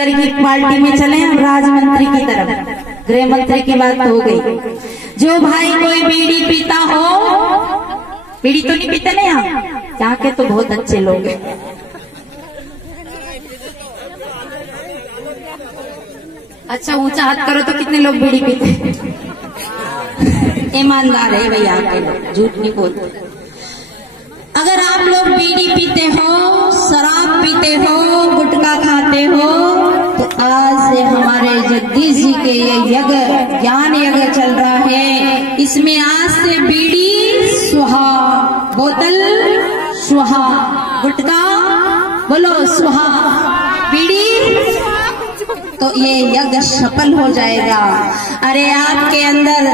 की पार्टी में चले हम राजमंत्री की तरफ। गृह मंत्री की बात हो गई। जो भाई कोई बीड़ी पीता हो, बीड़ी तो नहीं पीते ना यहाँ के तो बहुत अच्छे लोग हैं। अच्छा ऊंचा हाथ करो तो कितने लोग बीड़ी पीते? ईमानदार है भैया आपके लोग, झूठ नहीं बोलते। अगर आप लोग बीड़ी पीते हो, शराब पीते हो, गुटखा खाते हो, तो आज से हमारे जगदीश जी के ये यज्ञ, ज्ञान यज्ञ चल रहा है। इसमें आज से बीड़ी सुहा, बोतल सुहा, गुटखा बोलो सुहा, बीड़ी तो ये यज्ञ सफल हो जाएगा। अरे आपके अंदर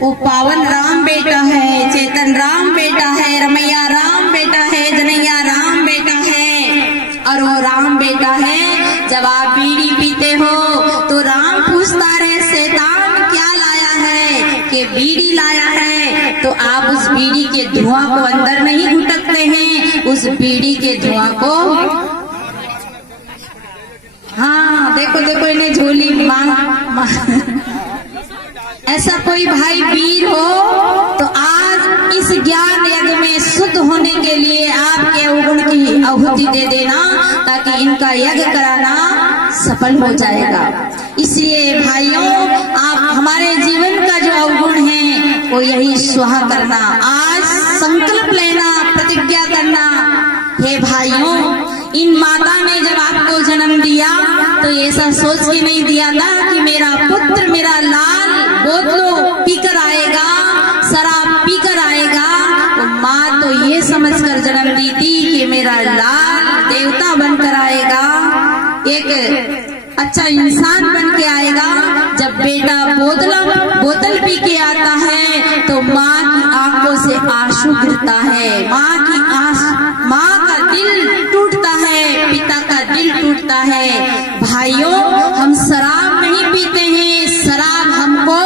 वो पावन राम बेटा है, चेतन राम बेटा है, रमैया राम बेटा है, जनैया राम बेटा है। और वो राम बेटा है, जब आप बीड़ी पीते हो तो राम पूछता रहे शैतान क्या लाया है, कि बीड़ी लाया है। तो आप उस बीड़ी के धुआं को अंदर नहीं घुटकते हैं, उस बीड़ी के धुआं को, हाँ देखो देखो इन्हें झोली मांग। ऐसा कोई भाई वीर हो तो आज इस ज्ञान यज्ञ में शुद्ध होने के लिए आपके अवगुण की आहुति दे देना, ताकि इनका यज्ञ कराना सफल हो जाएगा। इसलिए भाइयों, आप हमारे जीवन का जो अवगुण है वो यही स्वाहा करना, आज संकल्प लेना, प्रतिज्ञा करना। हे भाइयों, इन माता ने जब आपको जन्म दिया तो ऐसा सोच के नहीं दिया ना कि मेरा पुत्र, मेरा लाल बोतलों पीकर आएगा, शराब पीकर आएगा। वो माँ तो ये समझकर जन्म दी थी कि मेरा लाल देवता बनकर आएगा, एक अच्छा इंसान बन के आएगा। जब बेटा बोतल पी के आता है तो माँ की आंखों से आंसू गिरता है, माँ का दिल टूटता है, पिता का दिल टूटता है। भाइयों, हम शराब नहीं पीते हैं, शराब हमको,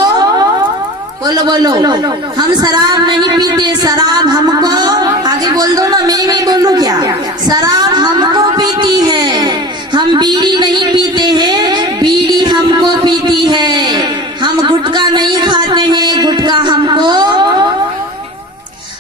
बोलो बोलो, हम शराब नहीं पीते, शराब हमको, आगे बोल दो ना, मैं नहीं बोलूं क्या? शराब हमको पीती है। हम बीड़ी नहीं पीते हैं, बीड़ी हमको पीती है। हम गुटखा नहीं खाते हैं, गुटखा हमको,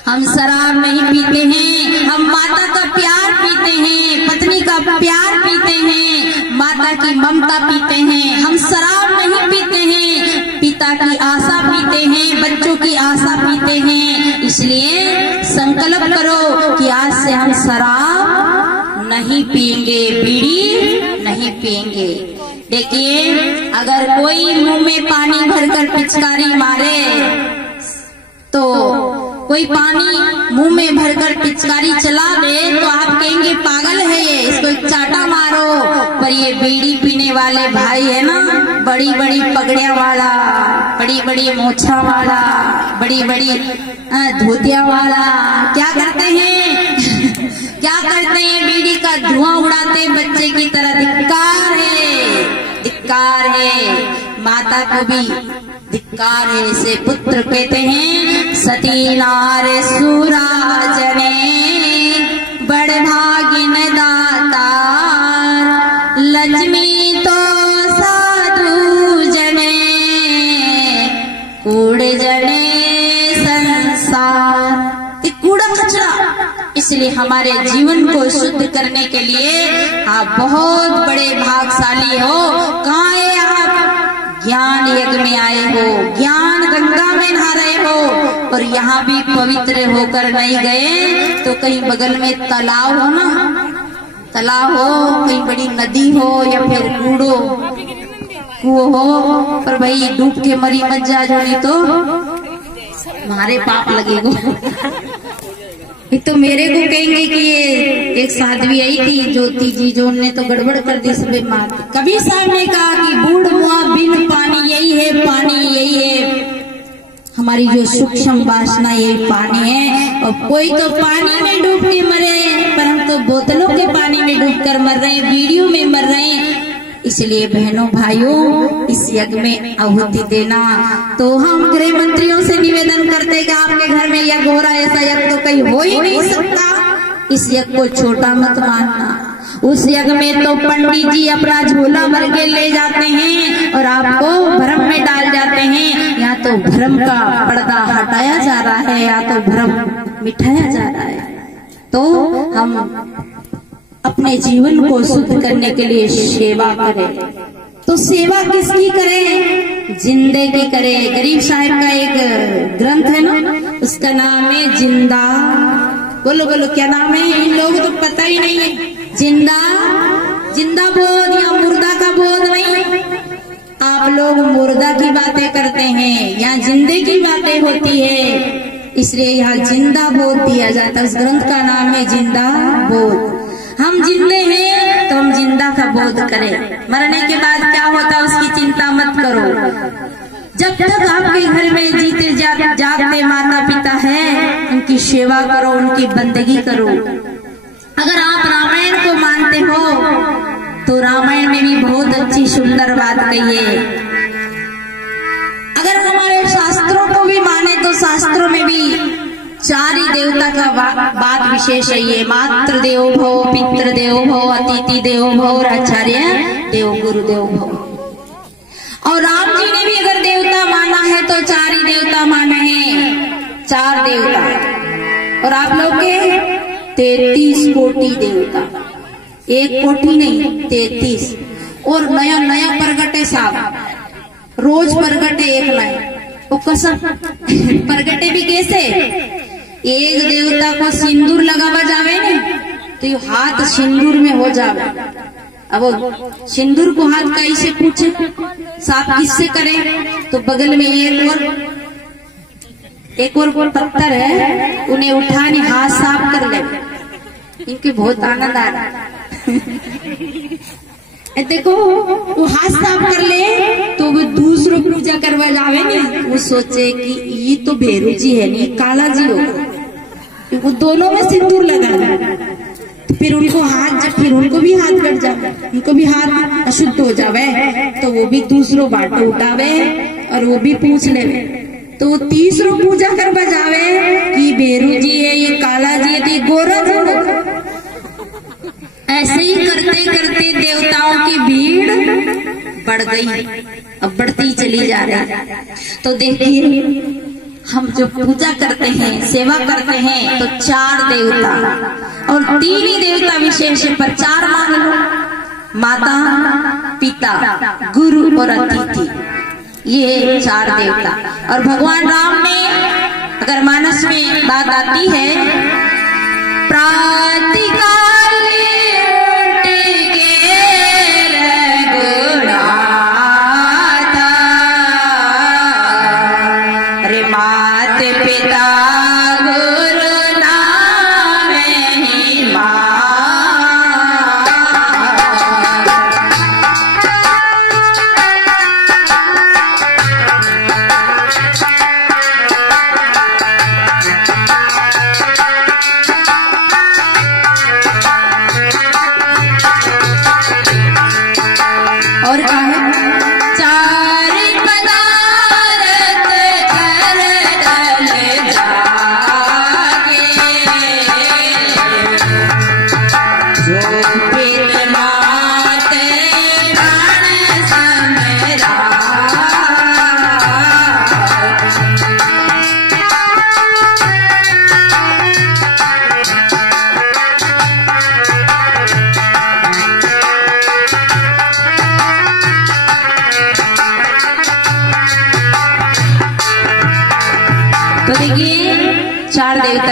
हम शराब नहीं पीते हैं, हम माता का प्यार पीते हैं, पत्नी का प्यार पीते हैं, माता की ममता पीते हैं। हम शराब नहीं पीते हैं, पिता की आशा पीते हैं, बच्चों की आशा पीते हैं। इसलिए संकल्प करो कि आज से हम शराब नहीं पिएंगे, बीड़ी नहीं पिएंगे। देखिए, अगर कोई मुंह में पानी भरकर पिचकारी मारे तो कोई पानी मुंह में भरकर पिचकारी चला दे तो आप कहेंगे पागल है ये, इसको एक चाटा मारो। पर ये बीड़ी पीने वाले भाई है ना, बड़ी बड़ी पगड़िया वाला, बड़ी बड़ी मोछा वाला, बड़ी बड़ी धोतिया वाला, क्या करते हैं क्या करते हैं? बीड़ी का धुआं उड़ाते बच्चे की तरह। धिक्कार है, धिक्कार है। माता को भी धिक्कार है, से पुत्र कहते हैं। सती नार सुराजने बड़ भागिन दाता, लक्ष्मी तो साधु जने, कूड़े जने संसार, कूड़ा कचरा। इसलिए हमारे जीवन को शुद्ध करने के लिए आप बहुत बड़े भागशाली हो। कहाँ है आप? ज्ञान यज्ञ में आए हो, ज्ञान गंगा में नहा रहे हो। और यहाँ भी पवित्र होकर नहीं गए तो कहीं बगल में तालाब हो ना, तालाब हो, कहीं बड़ी नदी हो या फिर कुओं हो, पर भाई डूब के मरी मत जा, जो नहीं तो हमारे पाप लगेगा। एक तो मेरे को कहेंगे कि ये एक साध्वी आई थी ज्योति जी, जो ने तो गड़बड़ कर दी सबे मार। कबीर साहब ने कहा कि बूढ़ मुआ बिन पानी यही है, पानी यही है। हमारी जो सूक्ष्म वासना यही पानी है। और कोई तो पानी में डूब के मरे, पर हम तो बोतलों के पानी में डूब कर मर रहे हैं, बीड़ियों में मर रहे हैं। इसलिए बहनों भाइयों, इस यज्ञ में आहुति देना। तो हम गृह मंत्रियों से निवेदन करते हैं कि आपके घर में यज्ञ हो रहा है, ऐसा यज्ञ तो कहीं हो ही नहीं सकता। इस यज्ञ को छोटा मत मानना। उस यज्ञ में तो पंडित जी अपना झोला भर के ले जाते हैं और आपको भ्रम में डाल जाते हैं। यहाँ तो भ्रम का पर्दा हटाया जा रहा है, या तो भ्रम मिटाया जा रहा है। तो हम अपने जीवन को शुद्ध करने के लिए सेवा करें। तो सेवा किसकी करें? जिंदे की करें। गरीब साहब का एक ग्रंथ है ना, उसका नाम है जिंदा। बोलो बोलो, क्या नाम है? इन लोगों तो पता ही नहीं है। जिंदा, जिंदा बोध या मुर्दा का बोध नहीं। आप लोग मुर्दा की बातें करते हैं, यहाँ जिंदे की बातें होती है, इसलिए यहाँ जिंदा बोध दिया जाता है। उस ग्रंथ का नाम है जिंदा बोध। हम जिंदे हैं तो हम जिंदा का बोध करें। मरने के बाद क्या होता है उसकी चिंता मत करो। जब तक आपके घर में जीते जागते माता पिता है, उनकी सेवा करो, उनकी बंदगी करो। अगर आप रामायण को मानते हो तो रामायण में भी बहुत अच्छी सुंदर बात कही है। अगर हमारे शास्त्रों को भी माने तो शास्त्रों में भी चार ही देवता का बात विशेष है। ये मातृ देवो भव, पितृ देवो भव, अतिथि देवो भव और आचार्य देवो गुरु देवो भव। और राम जी ने भी अगर देवता माना है तो चार ही देवता माना है, चार देवता। और आप लोग के 33 कोटि देवता, एक कोटि नहीं 33। और नया नया प्रगटे साहब, रोज प्रगटे एक नया। वो कसम प्रगटे भी कैसे? एक देवता को सिंदूर लगावा जावे ने तो ये हाथ सिंदूर में हो जावे। अब सिंदूर को हाथ कैसे पूछे, साफ किससे करे? तो बगल में एक और पत्थर है, उन्हें उठाने हाथ साफ कर ले। इनके बहुत आनंद आ रहा देखो, वो हाथ साफ कर ले तो वो दूसरों पूजा करवा जावे नहीं। वो सोचे कि ये तो भेरू जी है नहीं, काला जी होगा। वो दोनों में सिंदूर लगा, फिर उनको हाथ, जब फिर उनको भी हाथ कट जावे, उनको भी हाथ अशुद्ध हो जावे, तो वो भी दूसरों बाटो उठावे और वो भी पूछ ले। तो वो तीसरों पूजा करवा जावे कि भेरू जी है, ये काला जी है, तो गोरा जी। ऐसे ही करते करते देवताओं की भीड़ बढ़ गई, अब बढ़ती चली जा रही है। तो देखिए, हम जो पूजा करते हैं, सेवा करते हैं, तो चार देवता और 3 ही देवता विशेष है, पर 4 मान लो। माता, पिता, गुरु और अतिथि, ये 4 देवता। और भगवान राम में अगर मानस में बात आती है, प्रातिकाल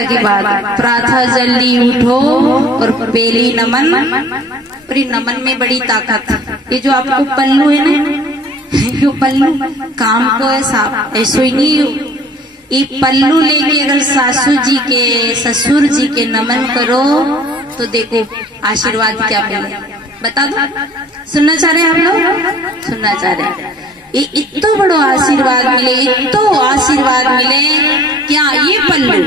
की बात। प्रातः जल्दी उठो और पहली नमन। और नमन में बड़ी ताकत। ये जो आपको पल्लू है ना, जो पल्लू काम को है साफ, ऐसो ही नहीं। ये पल्लू लेके अगर सासू जी के, ससुर जी के नमन करो तो देखो आशीर्वाद क्या मिले, बता दो। सुनना चाह रहे हैं आप लोग? सुनना चाह रहे हैं? ये इतना बड़ा आशीर्वाद मिले, इतना आशीर्वाद मिले। क्या ये पल्लू,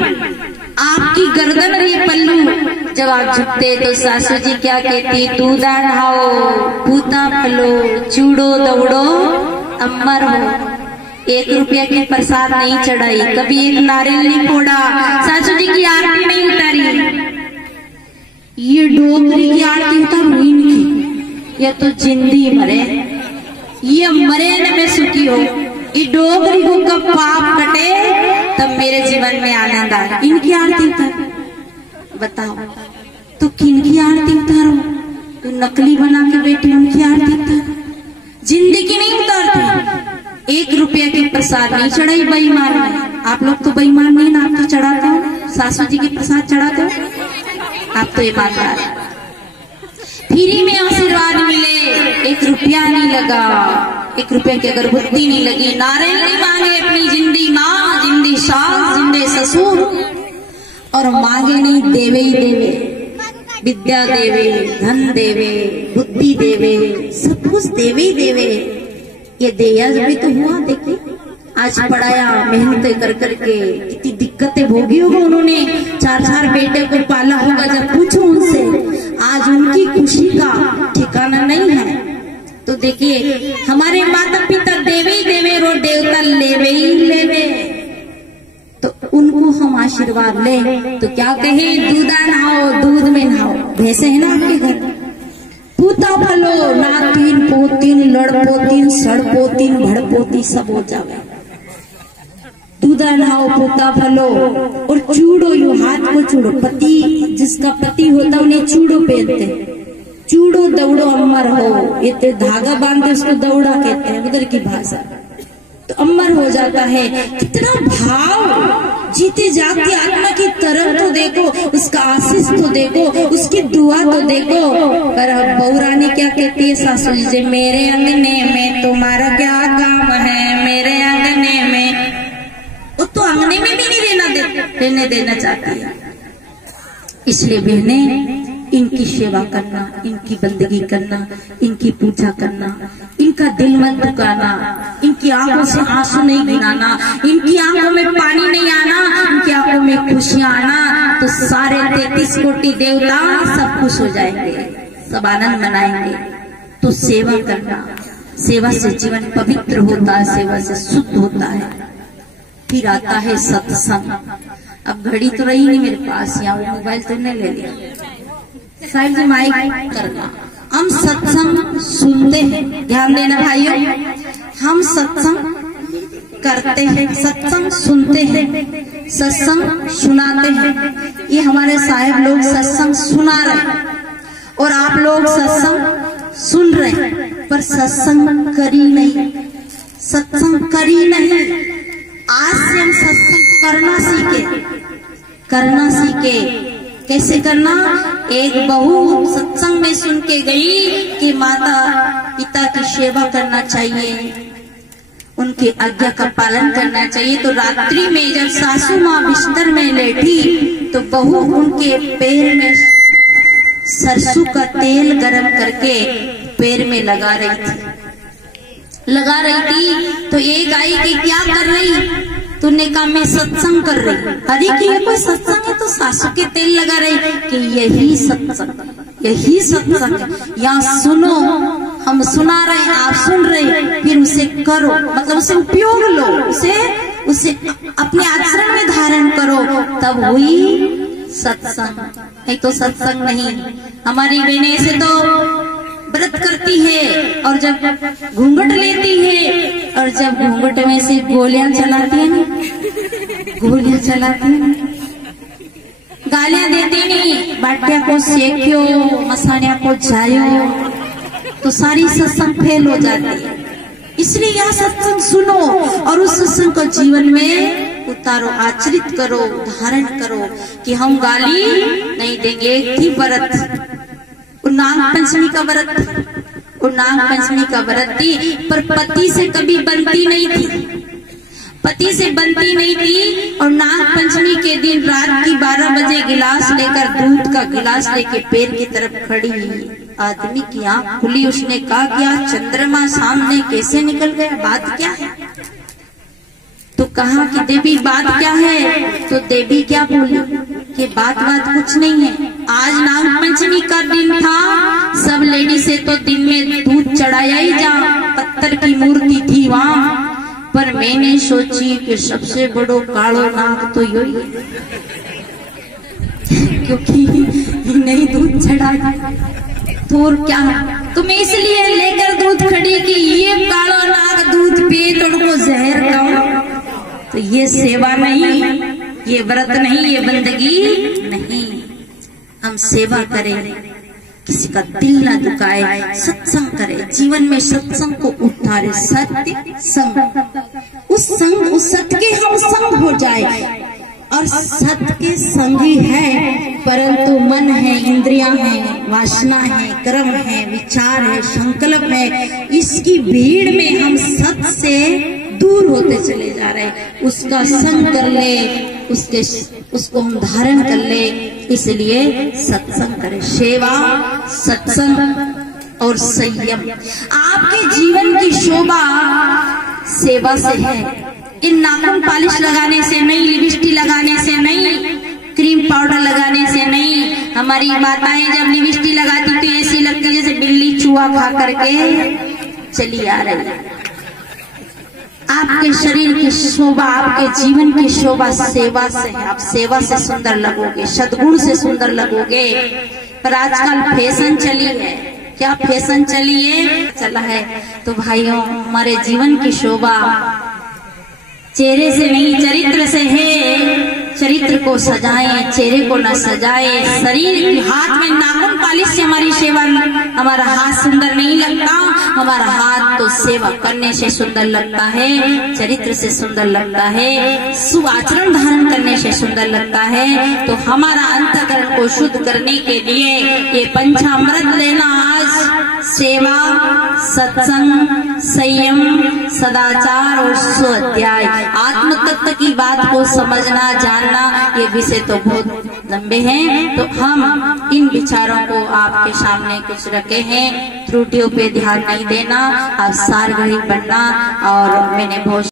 आपकी गर्दन और ये पल्लू जब आप झुकते तो सासू जी क्या कहती? दूधा ढाओ, पूता पलो, चूड़ो दौड़ो, अमर हो। 1 रुपया की प्रसाद नहीं चढ़ाई, कभी एक नारियल नहीं फोड़ा, सासू जी की आरती नहीं उतारी। ये डोगरी की आरती उतारू इनकी, ये तो जिंदी मरे, ये मरे न में सुखी हो। ये डोगरी को कब पाप कटे तब मेरे जीवन में आनंद आए। इनकी आरती उतारो, बताओ तो किनकी आरती उतारो? तो नकली बना के बैठी उनकी आरती उतारो, जिंदगी नहीं उतारती। 1 रुपया के प्रसाद नहीं चढ़ाई बेईमान ने। आप लोग तो बेईमान नहीं ना, आप तो चढ़ाते हो, सासू जी के प्रसाद चढ़ाते हो, आप तो ईमानदार। फ्री में आशीर्वाद मिले, 1 रुपया नहीं लगा, 1 रुपये की अगरबत्ती नहीं लगी, नारियल नहीं मांगे अपनी जिंदी माँ, जिंदी सास, जिंदे ससुर, और मांगे नहीं देवे ही देवे, विद्या देवे, धन देवे, बुद्धि देवे, सब कुछ देवे ही देवे। ये देया भी तो हुआ। देखिए आज पढ़ाया, मेहनत कर करके कितनी दिक्कतें भोगी होगी उन्होंने, 4 बेटे को पाला होगा। जब पूछो उनसे, आज उनकी खुशी का ठिकाना नहीं है। तो देखिए हमारे माता पिता देवे ही देवे, रो देवता लेवे ही लेवे, तो उनको हम आशीर्वाद ले। तो क्या कहे, दूधा नहाओ, दूध में नहाओ। भैंसे है ना आपके घर, पूता फलो, नातीन पोतीन, लड़पोतीन, सड़पोतीन, भड़पोती सब हो जावे। दूधा नहाओ, पूता फलो, और चूड़ो, यू हाथ को चूड़ो। पति, जिसका पति होता उन्हें चूड़ो पहनते, चूड़ो दौड़ो अमर हो। ये धागा बांधते उसको दौड़ा कहते हैं उधर की भाषा, तो अमर हो जाता है। कितना भाव, जीते जागती आत्मा की तरफ तो देखो, उसका आशीष तो देखो, उसकी दुआ तो देखो। पर बहुरानी क्या कहती है सासू जी से, मेरे अंगने में तुम्हारा क्या काम है, मेरे अंगने में। वो तो अंगने में भी नहीं रहने देना चाहती है। इसलिए बहने, इनकी सेवा करना, इनकी बंदगी करना, इनकी पूजा करना, इनका दिल मत दुखाना, इनकी आंखों से आंसू नहीं गिराना, इनकी आंखों में पानी नहीं आना, इनकी आंखों में खुशियां आना, तो सारे 33 कोटि देवता सब खुश हो जाएंगे, सब आनंद मनाएंगे। तो सेवा करना, सेवा से जीवन पवित्र होता है, सेवा से शुद्ध होता है। फिर आता है सत्संग। अब घड़ी तो रही नहीं मेरे पास, यहाँ मोबाइल तो नहीं ले लिया, साहिब जी माइक करना। हम सत्संग सुनते हैं, ध्यान देना भाइयों, हम सत्संग करते हैं, सत्संग सुनते हैं, सत्संग सुनाते हैं। ये हमारे साहिब लोग सत्संग सुना रहे और आप लोग सत्संग सुन रहे, पर सत्संग करी नहीं, सत्संग करी नहीं। आज से हम सत्संग करना सीखे। कैसे करना? एक बहू सत्संग में सुन के गई कि माता पिता की सेवा करना चाहिए, उनकी आज्ञा का पालन करना चाहिए। तो रात्रि में जब सासू माँ बिस्तर में लेटी तो बहू उनके पैर में सरसों का तेल गरम करके पैर में लगा रही थी। तो एक आई कि क्या कर रही? तूने कहा मैं सत्संग कर रही। अरे कि ये कोई सत्संग है? तो सासू के तेल लगा रही कि यही सत्संग है। यहाँ सुनो, हम सुना रहे, आप सुन रहे, फिर उसे करो, मतलब उसे उपयोग लो, उसे अपने आचरण में धारण करो, तब हुई सत्संग। नहीं तो सत्संग नहीं। हमारी बहनें से तो व्रत करती है और जब घूंघट लेती है और जब घूंघट में से गोलियां चलाती है ना, गालियां देती नहीं, बाटिया को सेक्यो, मसानिया को जायो, तो सारी सत्संग फेल हो जाती है। इसलिए यह सत्संग सुनो और उस सत्संग को जीवन में उतारो, आचरित करो, धारण करो कि हम गाली नहीं देंगे। एक थी व्रत, नाग पंचमी का व्रत थी, पर पति से कभी बनती नहीं थी, और नाग पंचमी के दिन रात की 12 बजे गिलास लेकर, दूध का गिलास लेके पैर की तरफ खड़ी हुई। आदमी की आंख खुली, उसने कहा क्या चंद्रमा सामने कैसे निकल गया, बात क्या है? तो कहा कि देवी बात क्या है? तो देवी क्या बोली कि बात कुछ नहीं है। आज नाग पंचमी का दिन था, सब लेडीज से तो दिन में दूध चढ़ाया ही जा, पत्थर की मूर्ति थी वहाँ, पर मैंने सोची कि सबसे बड़ो कालो नाग तो यही है। क्योंकि नहीं दूध चढ़ा तो और क्या। तुम इसलिए लेकर दूध खड़ी कि ये काला नाग दूध पिए तो उनको जहर खाओ। तो ये सेवा नहीं, ये व्रत नहीं, ये बंदगी नहीं। हम सेवा करें, किसी का दिल ना दुखाए, सत्संग करे, जीवन में सत्संग को उतारे। सत्य संग, उस सत्य के हम संग हो जाए। और सत्य के संगी है, परंतु मन है, इंद्रियां हैं, वासना है, कर्म है, विचार है, संकल्प है, इसकी भीड़ में हम सत्य से दूर होते चले जा रहे। उसका संग कर ले, उसको हम धारण कर ले। इसलिए सत्संग करें, सेवा, सत्संग और संयम। आपके जीवन की शोभा सेवा से है। इन नाखून पॉलिश लगाने से नहीं, लिपस्टिक लगाने से नहीं, क्रीम पाउडर लगाने से नहीं। हमारी माताएं जब लिपस्टिक लगाती तो ऐसी लगती जैसे बिल्ली चूहा खा करके चली आ रही है। आपके शरीर की शोभा, आपके जीवन की शोभा सेवा से है। आप सेवा से सुंदर लगोगे, सद्गुण से सुंदर लगोगे। पर आजकल फैशन चली है। क्या फैशन चला है? तो भाइयों, हमारे जीवन की शोभा चेहरे से नहीं, चरित्र से है। चरित्र को सजाएं, चेहरे को न सजाए। शरीर, हाथ में नाखून पॉलिश से हमारी सेवा, हमारा हाथ सुंदर नहीं लगता। हमारा हाथ तो सेवा करने से सुंदर लगता है, चरित्र से सुंदर लगता है, सुआचरण धारण करने से सुंदर लगता है। तो हमारा अंतःकरण को शुद्ध करने के लिए ये पंचामृत लेना आज सेवा, सत्संग, संयम, सदाचार और स्वाध्याय। आत्म तत्व की बात को समझना, जानना, ये विषय तो बहुत लंबे हैं। तो हम इन विचारों को आपके सामने कुछ रखे हैं। त्रुटियों पे ध्यान नहीं देना, आप सारगर्भित बनना। और मैंने बहुत